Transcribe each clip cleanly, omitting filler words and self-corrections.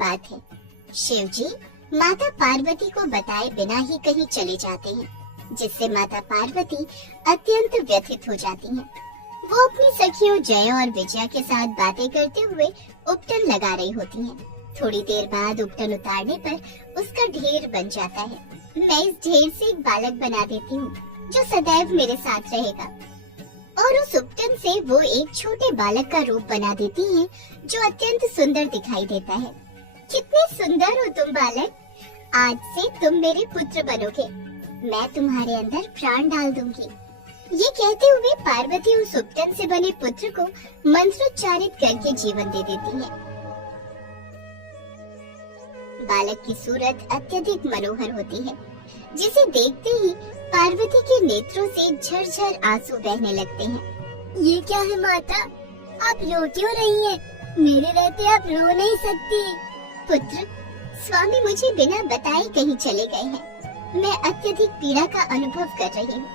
बात है। शिव जी माता पार्वती को बताए बिना ही कहीं चले जाते हैं, जिससे माता पार्वती अत्यंत व्यथित हो जाती हैं। वो अपनी सखियों जया और विजया के साथ बातें करते हुए उपटन लगा रही होती हैं। थोड़ी देर बाद उपटन उतारने पर उसका ढेर बन जाता है। मैं इस ढेर से एक बालक बना देती हूँ जो सदैव मेरे साथ रहेगा, और उस उपटन से वो एक छोटे बालक का रूप बना देती हैं, जो अत्यंत सुंदर दिखाई देता है। कितने सुंदर हो तुम बालक, आज से तुम मेरे पुत्र बनोगे, मैं तुम्हारे अंदर प्राण डाल दूंगी। ये कहते हुए पार्वती उस उपटन से बने पुत्र को मंत्रोच्चारित करके जीवन दे देती है। बालक की सूरत अत्यधिक मनोहर होती है, जिसे देखते ही पार्वती के नेत्रों से झरझर आंसू बहने लगते हैं। ये क्या है माता, आप रो क्यों रही हैं? मेरे रहते आप रो नहीं सकती। पुत्र, स्वामी मुझे बिना बताए कहीं चले गए हैं। मैं अत्यधिक पीड़ा का अनुभव कर रही हूँ।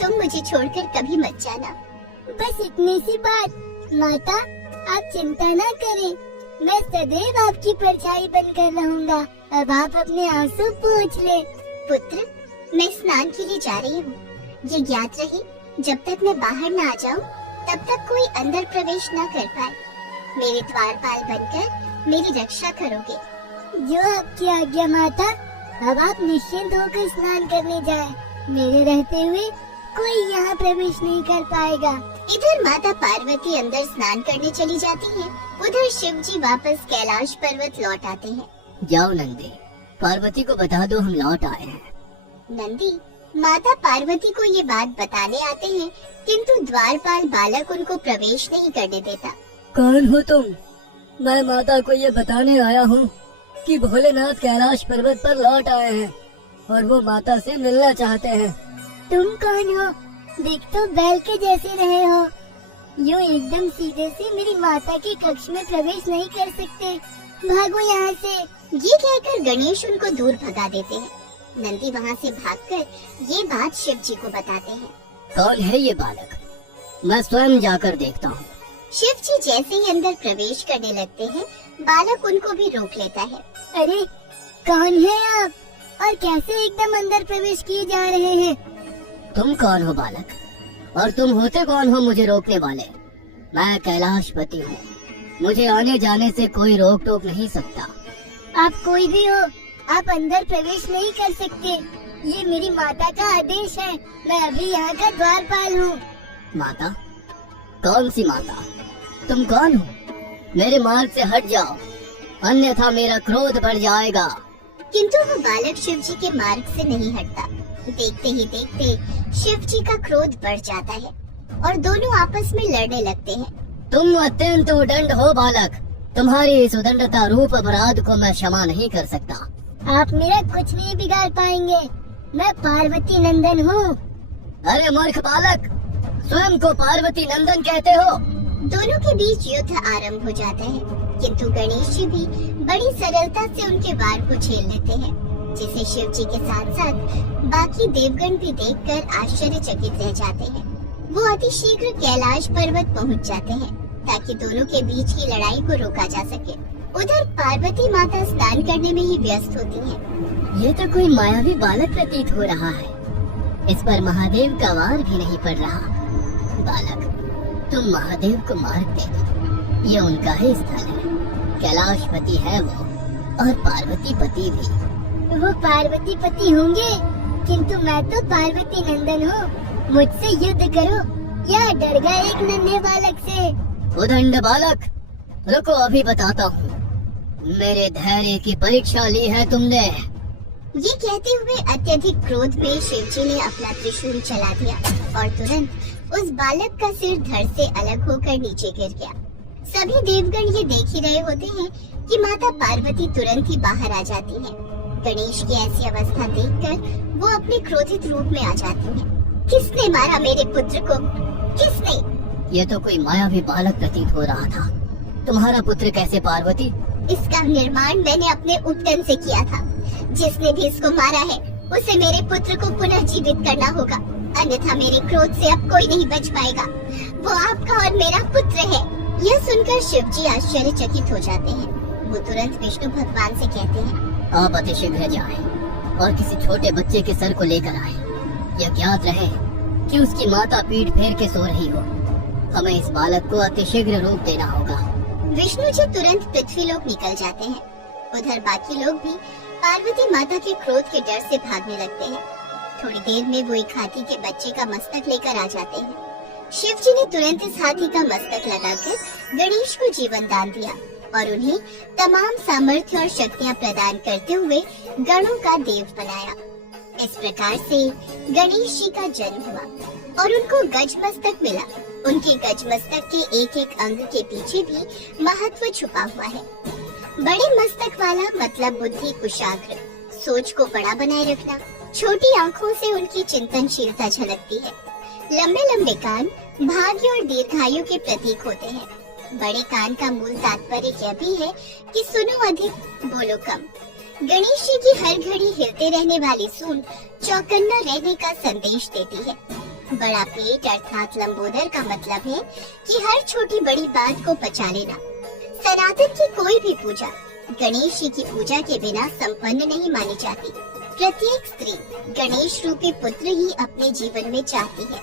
तुम मुझे छोड़कर कभी मत जाना। बस इतनी सी बात। माता आप चिंता ना करें, मैं सदैव आपकी परछाई बनकर रहूंगा। अब आप अपने आंसू पोंछ ले। पुत्र, मैं स्नान के लिए जा रही हूँ। ये ज्ञात रहे, जब तक मैं बाहर न आ जाऊँ, तब तक कोई अंदर प्रवेश न कर पाए। मेरे द्वारपाल बनकर मेरी रक्षा करोगे। जो आपकी आज्ञा माता। अब आप निश्चिंत होकर स्नान करने जाएं। मेरे रहते हुए कोई यहाँ प्रवेश नहीं कर पाएगा। इधर माता पार्वती अंदर स्नान करने चली जाती हैं, उधर शिव जी वापस कैलाश पर्वत लौट आते हैं। जाओ नंदी, पार्वती को बता दो हम लौट आए हैं। नंदी माता पार्वती को ये बात बताने आते हैं, किंतु द्वारपाल बालक उनको प्रवेश नहीं करने देता। कौन हो तुम? मैं माता को ये बताने आया हूँ कि भोलेनाथ कैलाश पर्वत पर लौट आए हैं और वो माता से मिलना चाहते हैं। तुम कौन हो? देख तो बैल के जैसे रहे हो। यूँ एकदम सीधे से मेरी माता के कक्ष में प्रवेश नहीं कर सकते। भागो यहाँ से। ये कहकर गणेश उनको दूर भगा देते हैं। नंदी वहाँ से भागकर ये बात शिव जी को बताते हैं। कौन है ये बालक? मैं स्वयं जाकर देखता हूँ। शिव जी जैसे ही अंदर प्रवेश करने लगते हैं, बालक उनको भी रोक लेता है। अरे कौन है आप और कैसे एकदम अंदर प्रवेश किए जा रहे हैं? तुम कौन हो बालक, और तुम होते कौन हो मुझे रोकने वाले? मैं कैलाशपति हूँ, मुझे आने जाने से कोई रोक टोक नहीं सकता। आप कोई भी हो, आप अंदर प्रवेश नहीं कर सकते। ये मेरी माता का आदेश है। मैं अभी यहाँ का द्वारपाल हूँ। माता? कौन सी माता? तुम कौन हो? मेरे मार्ग से हट जाओ, अन्यथा मेरा क्रोध बढ़ जाएगा। किंतु वो बालक शिव जी के मार्ग से नहीं हटता। देखते ही देखते शिव जी का क्रोध बढ़ जाता है और दोनों आपस में लड़ने लगते हैं। तुम अत्यंत उदंड हो बालक, तुम्हारी इस उदंडता रूप अपराध को मैं क्षमा नहीं कर सकता। आप मेरा कुछ नहीं बिगाड़ पाएंगे, मैं पार्वती नंदन हूँ। अरे मूर्ख बालक, स्वयं को पार्वती नंदन कहते हो? दोनों के बीच युद्ध आरंभ हो जाता है, किंतु गणेश जी भी बड़ी सरलता से उनके वार को झेल लेते हैं, जिसे शिव जी के साथ साथ बाकी देवगण भी देखकर आश्चर्यचकित रह जाते हैं। वो अतिशीघ्र कैलाश पर्वत पहुंच जाते हैं, ताकि दोनों के बीच की लड़ाई को रोका जा सके। उधर पार्वती माता स्नान करने में ही व्यस्त होती हैं। ये तो कोई मायावी बालक प्रतीत हो रहा है, इस पर महादेव का वार भी नहीं पड़ रहा। बालक, तुम महादेव को मार्ग दे दो, ये उनका ही स्थल है। कैलाशपति है वो, और पार्वती पति भी। वो पार्वती पति होंगे, किंतु मैं तो पार्वती नंदन हूँ। मुझसे युद्ध करो या डर गए एक नन्हे बालक से? उदंड बालक, रुको अभी बताता हूँ। मेरे धैर्य की परीक्षा ली है तुमने। ये कहते हुए अत्यधिक क्रोध में शिव जी ने अपना त्रिशूल चला दिया और तुरंत उस बालक का सिर धड़ से अलग होकर नीचे गिर गया। सभी देवगण ये देख ही रहे होते हैं कि माता पार्वती तुरंत ही बाहर आ जाती हैं। गणेश की ऐसी अवस्था देखकर वो अपने क्रोधित रूप में आ जाती हैं। किसने मारा मेरे पुत्र को? किसने? ये तो कोई मायावी बालक प्रतीत हो रहा था। तुम्हारा पुत्र कैसे पार्वती? इसका निर्माण मैंने अपने उपटन से किया था। जिसने भी इसको मारा है उसे मेरे पुत्र को पुनः जीवित करना होगा, अन्यथा मेरे क्रोध से अब कोई नहीं बच पाएगा। वो आपका और मेरा पुत्र है। यह सुनकर शिव जी आश्चर्यचकित हो जाते हैं। वो तुरंत विष्णु भगवान से कहते हैं, आप अतिशीघ्र जाएं और किसी छोटे बच्चे के सर को लेकर आए। यह ज्ञात रहे कि उसकी माता पीठ फेर के सो रही हो। हमें इस बालक को अतिशीघ्र रूप देना होगा। विष्णु जी तुरंत पृथ्वीलोक निकल जाते हैं। उधर बाकी लोग भी पार्वती माता के क्रोध के डर से भागने लगते हैं। थोड़ी देर में वो एक हाथी के बच्चे का मस्तक लेकर आ जाते हैं। शिव जी ने तुरंत इस हाथी का मस्तक लगाकर गणेश को जीवन दान दिया और उन्हें तमाम सामर्थ्य और शक्तियां प्रदान करते हुए गणों का देव बनाया। इस प्रकार से गणेश जी का जन्म हुआ और उनको गज मस्तक मिला। उनके गज मस्तक के एक एक अंग के पीछे भी महत्व छुपा हुआ है। बड़े मस्तक वाला मतलब बुद्धि कुशाग्र, सोच को बड़ा बनाए रखना। छोटी आंखों से उनकी चिंतनशीलता झलकती है। लंबे लंबे कान भाग्य और दीर्घायु के प्रतीक होते हैं। बड़े कान का मूल तात्पर्य यह भी है कि सुनो अधिक, बोलो कम। गणेश जी की हर घड़ी हिलते रहने वाली सूंड चौकन्ना रहने का संदेश देती है। बड़ा पेट अर्थात लंबोदर का मतलब है कि हर छोटी बड़ी बात को पचा लेना। सनातन की कोई भी पूजा गणेश जी की पूजा के बिना संपन्न नहीं मानी जाती। प्रत्येक स्त्री गणेश रूपी पुत्र ही अपने जीवन में चाहती है।